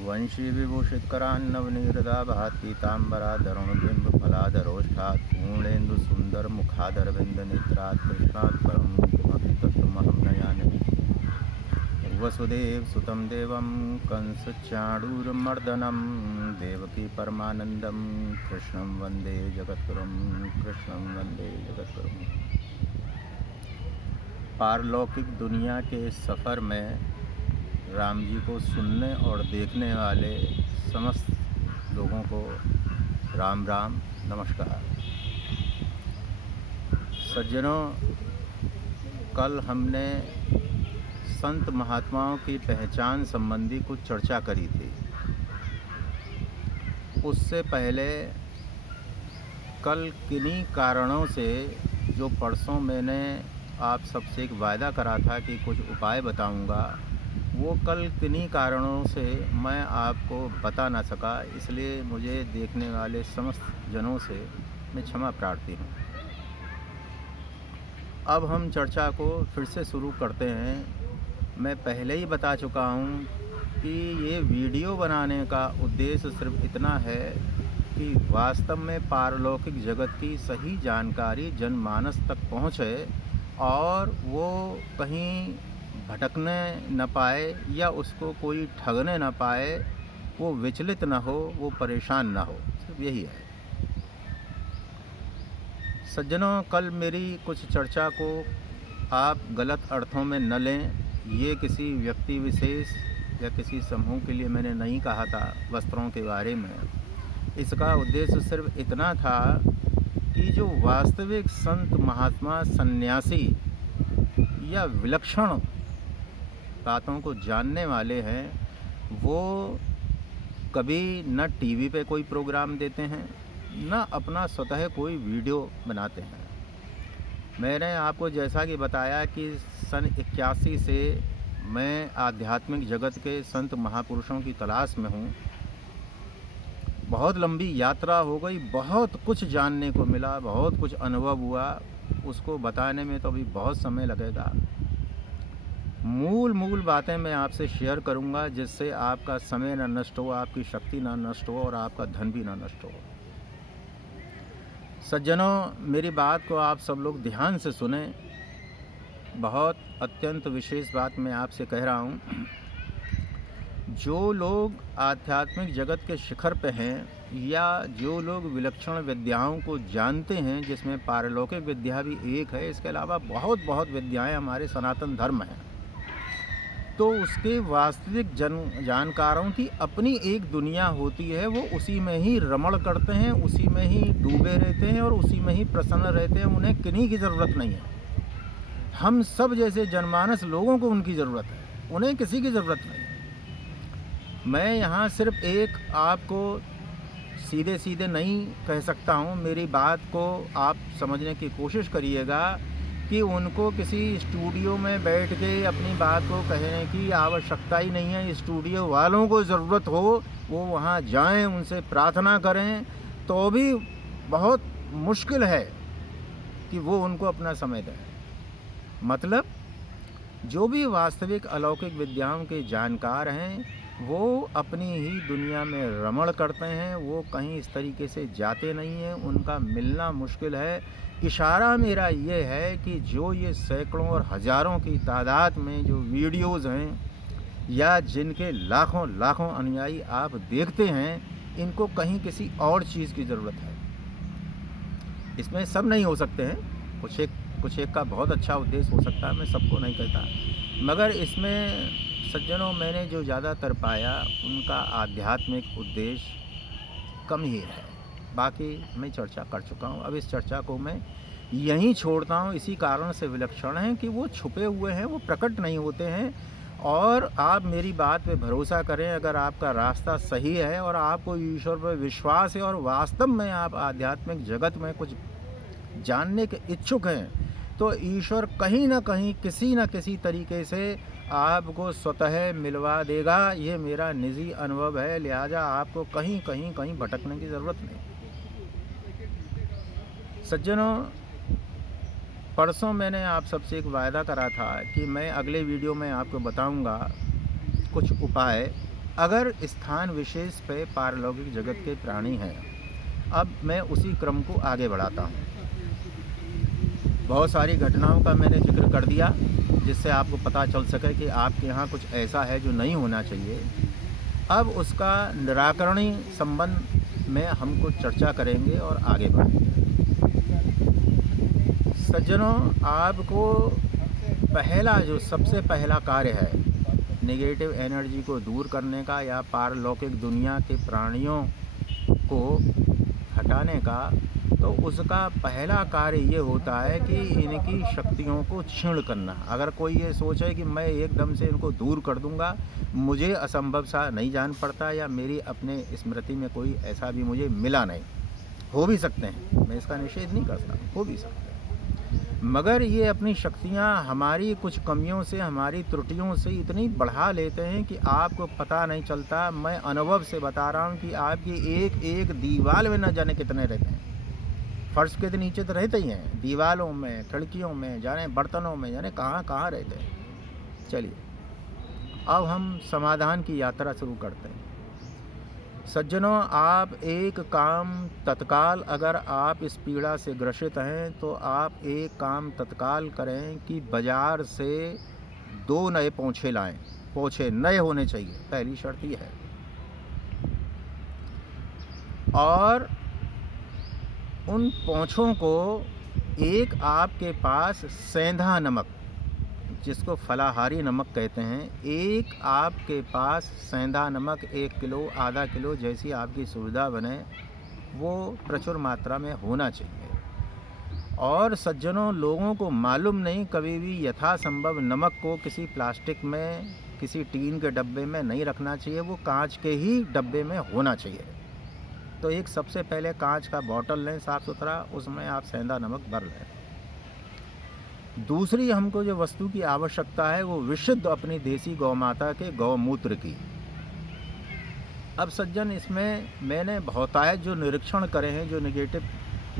वंशी विभूषितकरान्नवनीरदाभात् पीताम्बराधरुणबिम्बफलाधरोष्ठात् पूर्णेन्दुसुन्दरमुखाधरविन्दनेत्रात् कृष्णात् परं किमपि तत्त्वमहं न जाने। वसुदेवसुतं देवं कंसचाणूरमर्दनं देवकी परमानन्दं कृष्णं वन्दे जगद्गुरुं कृष्णं वन्दे जगद्गुरुं। पारलौकिक दुनिया के सफ़र में राम जी को सुनने और देखने वाले समस्त लोगों को राम राम नमस्कार। सज्जनों, कल हमने संत महात्माओं की पहचान संबंधी कुछ चर्चा करी थी। उससे पहले कल किन्हीं कारणों से, जो परसों मैंने आप सबसे एक वायदा करा था कि कुछ उपाय बताऊंगा, वो कल किन्हीं कारणों से मैं आपको बता ना सका। इसलिए मुझे देखने वाले समस्त जनों से मैं क्षमा प्रार्थी हूँ। अब हम चर्चा को फिर से शुरू करते हैं। मैं पहले ही बता चुका हूँ कि ये वीडियो बनाने का उद्देश्य सिर्फ इतना है कि वास्तव में पारलौकिक जगत की सही जानकारी जनमानस तक पहुँचे और वो कहीं भटकने न पाए या उसको कोई ठगने न पाए, वो विचलित न हो, वो परेशान न हो। सिर्फ यही है। सज्जनों, कल मेरी कुछ चर्चा को आप गलत अर्थों में न लें। ये किसी व्यक्ति विशेष या किसी समूह के लिए मैंने नहीं कहा था वस्त्रों के बारे में। इसका उद्देश्य सिर्फ इतना था कि जो वास्तविक संत महात्मा सन्यासी या विलक्षण बातों को जानने वाले हैं, वो कभी न टीवी पे कोई प्रोग्राम देते हैं, न अपना स्वतः कोई वीडियो बनाते हैं। मैंने आपको जैसा कि बताया कि सन 81 से मैं आध्यात्मिक जगत के संत महापुरुषों की तलाश में हूँ। बहुत लंबी यात्रा हो गई, बहुत कुछ जानने को मिला, बहुत कुछ अनुभव हुआ। उसको बताने में तो अभी बहुत समय लगेगा। मूल बातें मैं आपसे शेयर करूंगा, जिससे आपका समय ना नष्ट हो, आपकी शक्ति ना नष्ट हो और आपका धन भी ना नष्ट हो। सज्जनों, मेरी बात को आप सब लोग ध्यान से सुने। बहुत अत्यंत विशेष बात मैं आपसे कह रहा हूँ। जो लोग आध्यात्मिक जगत के शिखर पे हैं या जो लोग विलक्षण विद्याओं को जानते हैं, जिसमें पारलौकिक विद्या भी एक है, इसके अलावा बहुत विद्याएं हमारे सनातन धर्म हैं, तो उसके वास्तविक जानकारों की अपनी एक दुनिया होती है। वो उसी में ही रमण करते हैं, उसी में ही डूबे रहते हैं और उसी में ही प्रसन्न रहते हैं। उन्हें किन्हीं की ज़रूरत नहीं है। हम सब जैसे जनमानस लोगों को उनकी ज़रूरत है, उन्हें किसी की ज़रूरत नहीं है। मैं यहाँ सिर्फ एक आपको सीधे नहीं कह सकता हूँ। मेरी बात को आप समझने की कोशिश करिएगा कि उनको किसी स्टूडियो में बैठ के अपनी बात को कहने की आवश्यकता ही नहीं है। स्टूडियो वालों को ज़रूरत हो, वो वहाँ जाएं, उनसे प्रार्थना करें, तो भी बहुत मुश्किल है कि वो उनको अपना समय दें। मतलब जो भी वास्तविक अलौकिक विद्याओं के जानकार हैं, वो अपनी ही दुनिया में रमण करते हैं। वो कहीं इस तरीके से जाते नहीं हैं, उनका मिलना मुश्किल है। इशारा मेरा ये है कि जो ये सैकड़ों और हज़ारों की तादाद में जो वीडियोज़ हैं या जिनके लाखों अनुयायी आप देखते हैं, इनको कहीं किसी और चीज़ की ज़रूरत है। इसमें सब नहीं हो सकते हैं, कुछ एक का बहुत अच्छा उद्देश्य हो सकता है, मैं सबको नहीं कहता। मगर इसमें सज्जनों, मैंने जो ज़्यादातर पाया, उनका आध्यात्मिक उद्देश्य कम ही है। बाकी मैं चर्चा कर चुका हूँ। अब इस चर्चा को मैं यहीं छोड़ता हूँ। इसी कारण से विलक्षण हैं कि वो छुपे हुए हैं, वो प्रकट नहीं होते हैं। और आप मेरी बात पे भरोसा करें, अगर आपका रास्ता सही है और आपको ईश्वर पर विश्वास है और वास्तव में आप आध्यात्मिक जगत में कुछ जानने के इच्छुक हैं, तो ईश्वर कहीं ना कहीं किसी न किसी तरीके से आपको स्वतः मिलवा देगा। ये मेरा निजी अनुभव है। लिहाजा आपको कहीं भटकने की ज़रूरत नहीं। सज्जनों, परसों मैंने आप सबसे एक वायदा करा था कि मैं अगले वीडियो में आपको बताऊंगा कुछ उपाय अगर स्थान विशेष पे पारलौकिक जगत के प्राणी हैं, अब मैं उसी क्रम को आगे बढ़ाता हूँ। बहुत सारी घटनाओं का मैंने जिक्र कर दिया जिससे आपको पता चल सके कि आपके यहाँ कुछ ऐसा है जो नहीं होना चाहिए। अब उसका निराकरणीय संबंध में हम कुछ चर्चा करेंगे और आगे बढ़ेंगे। सज्जनों, आपको जो सबसे पहला कार्य है नेगेटिव एनर्जी को दूर करने का या पारलौकिक दुनिया के प्राणियों को हटाने का, तो उसका पहला कार्य ये होता है कि इनकी शक्तियों को क्षीण करना। अगर कोई ये सोचे कि मैं एकदम से इनको दूर कर दूंगा, मुझे असंभव सा नहीं जान पड़ता या मेरी अपने स्मृति में कोई ऐसा भी मुझे मिला नहीं। हो भी सकते हैं, मैं इसका निषेध नहीं करता, हो भी सकते हैं, मगर ये अपनी शक्तियाँ हमारी कुछ कमियों से, हमारी त्रुटियों से इतनी बढ़ा लेते हैं कि आपको पता नहीं चलता। मैं अनुभव से बता रहा हूँ कि आपकी एक एक दीवार में न जाने कितने रहते हैं। फर्श के तो नीचे तो रहते ही हैं, दीवारों में, खिड़कियों में, जाने बर्तनों में, जाने कहाँ कहाँ रहते हैं। चलिए अब हम समाधान की यात्रा शुरू करते हैं। सज्जनों, आप एक काम तत्काल, अगर आप इस पीड़ा से ग्रसित हैं तो आप एक काम तत्काल करें कि बाज़ार से 2 नए पोंछे लाएं। पोंछे नए होने चाहिए, पहली शर्त ये है। और उन पोंछों को एक आपके पास सेंधा नमक, जिसको फलाहारी नमक कहते हैं, एक आपके पास सेंधा नमक 1 किलो, आधा किलो, जैसी आपकी सुविधा बने, वो प्रचुर मात्रा में होना चाहिए। और सज्जनों, लोगों को मालूम नहीं, कभी भी यथासंभव नमक को किसी प्लास्टिक में, किसी टीन के डब्बे में नहीं रखना चाहिए, वो कांच के ही डब्बे में होना चाहिए। तो एक सबसे पहले कांच का बॉटल लें साफ़ सुथरा, उसमें आप सेंधा नमक भर लें। दूसरी हमको जो वस्तु की आवश्यकता है वो विशुद्ध अपनी देसी गौ माता के गौमूत्र की। अब सज्जन, इसमें मैंने बहुतायत जो निरीक्षण करे हैं, जो नेगेटिव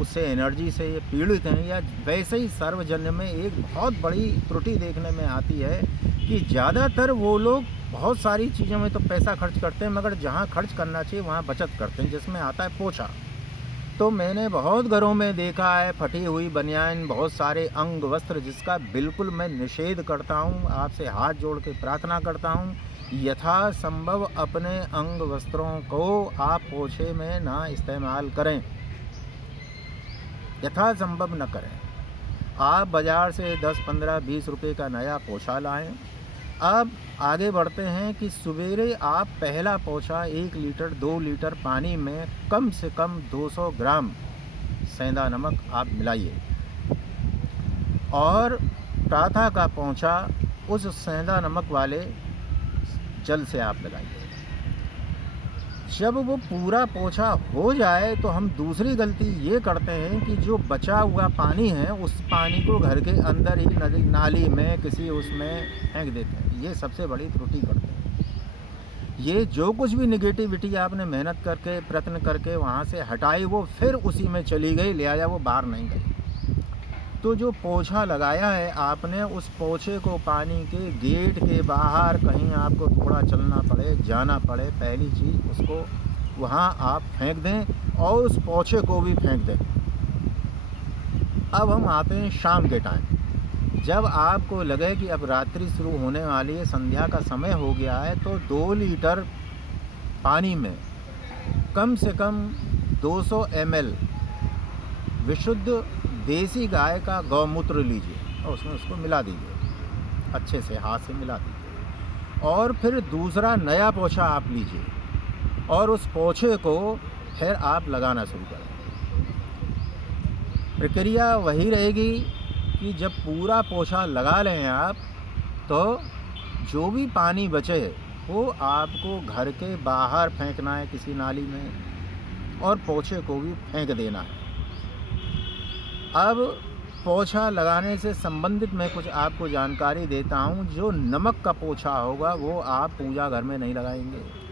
उससे एनर्जी से ये पीड़ित हैं, या वैसे ही सर्वजन्य में एक बहुत बड़ी त्रुटि देखने में आती है कि ज़्यादातर वो लोग बहुत सारी चीज़ों में तो पैसा खर्च करते हैं, मगर जहाँ खर्च करना चाहिए वहाँ बचत करते हैं, जिसमें आता है पोछा। तो मैंने बहुत घरों में देखा है फटी हुई बनियान, बहुत सारे अंग वस्त्र, जिसका बिल्कुल मैं निषेध करता हूँ। आपसे हाथ जोड़ के प्रार्थना करता हूँ, यथासंभव अपने अंग वस्त्रों को आप पोछे में ना इस्तेमाल करें, यथासंभव न करें। आप बाज़ार से 10, 15, 20 रुपये का नया पोछा लाएं। अब आगे बढ़ते हैं कि सवेरे आप पहला पोछा 1 लीटर 2 लीटर पानी में कम से कम 200 ग्राम सेंधा नमक आप मिलाइए, और प्रातः का पोछा उस सेंधा नमक वाले जल से आप लगाइए। जब वो पूरा पोछा हो जाए तो हम दूसरी गलती ये करते हैं कि जो बचा हुआ पानी है उस पानी को घर के अंदर ही नदी नाली में किसी उसमें फेंक देते हैं। ये सबसे बड़ी त्रुटि करते हैं। ये जो कुछ भी निगेटिविटी आपने मेहनत करके, प्रयत्न करके वहाँ से हटाई, वो फिर उसी में चली गई, लिहाजा वो बाहर नहीं गई। तो जो पोछा लगाया है आपने, उस पोछे को पानी के गेट के बाहर कहीं आपको थोड़ा चलना पड़े, जाना पड़े, पहली चीज़ उसको वहाँ आप फेंक दें और उस पोछे को भी फेंक दें। अब हम आते हैं शाम के टाइम। जब आपको लगे कि अब रात्रि शुरू होने वाली है, संध्या का समय हो गया है, तो 2 लीटर पानी में कम से कम 200 ml विशुद्ध देसी गाय का गौमूत्र लीजिए और उसमें उसको मिला दीजिए, अच्छे से हाथ से मिला दीजिए। और फिर दूसरा नया पोछा आप लीजिए और उस पोछे को फिर आप लगाना शुरू करें। प्रक्रिया वही रहेगी कि जब पूरा पोछा लगा लें आप, तो जो भी पानी बचे वो आपको घर के बाहर फेंकना है किसी नाली में, और पोछे को भी फेंक देना है। अब पोछा लगाने से संबंधित मैं कुछ आपको जानकारी देता हूं। जो नमक का पोछा होगा वो आप पूजा घर में नहीं लगाएंगे,